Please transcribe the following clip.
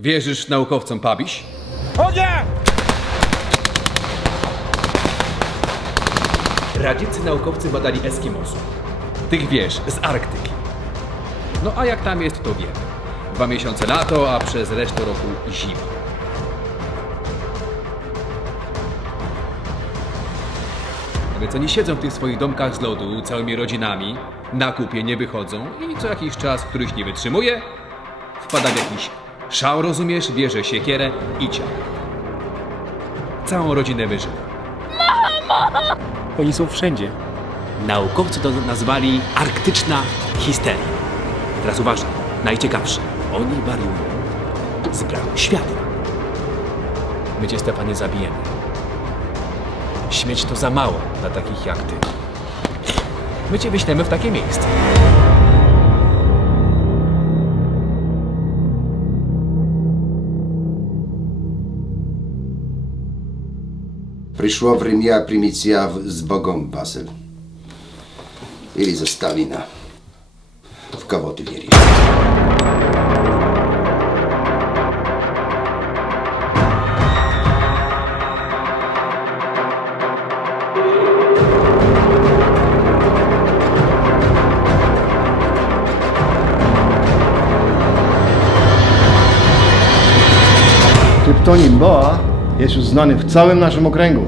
Wierzysz naukowcom Pabiś? O nie! Radzieccy naukowcy badali Eskimosów. Tych wiesz, z Arktyki. No a jak tam jest, to wiemy. Dwa miesiące lato, a przez resztę roku zima. Więc oni siedzą w tych swoich domkach z lodu całymi rodzinami, na kupie nie wychodzą i co jakiś czas któryś nie wytrzymuje, wpada w jakiś szał, rozumiesz, bierze siekierę i ciach. Całą rodzinę wyżywa. Oni są wszędzie. Naukowcy to nazwali arktyczna histeria. Teraz uważaj, najciekawsze. Oni wariują z braku światła. My cię, Stefanie, zabijemy. Śmieć to za mało dla takich jak ty. My cię wyślemy w takie miejsce. Пришло время примития в- с Богом, Басель. Или за Сталина. В кого ты веришь? Kryptonim Boa jest już znany w całym naszym okręgu.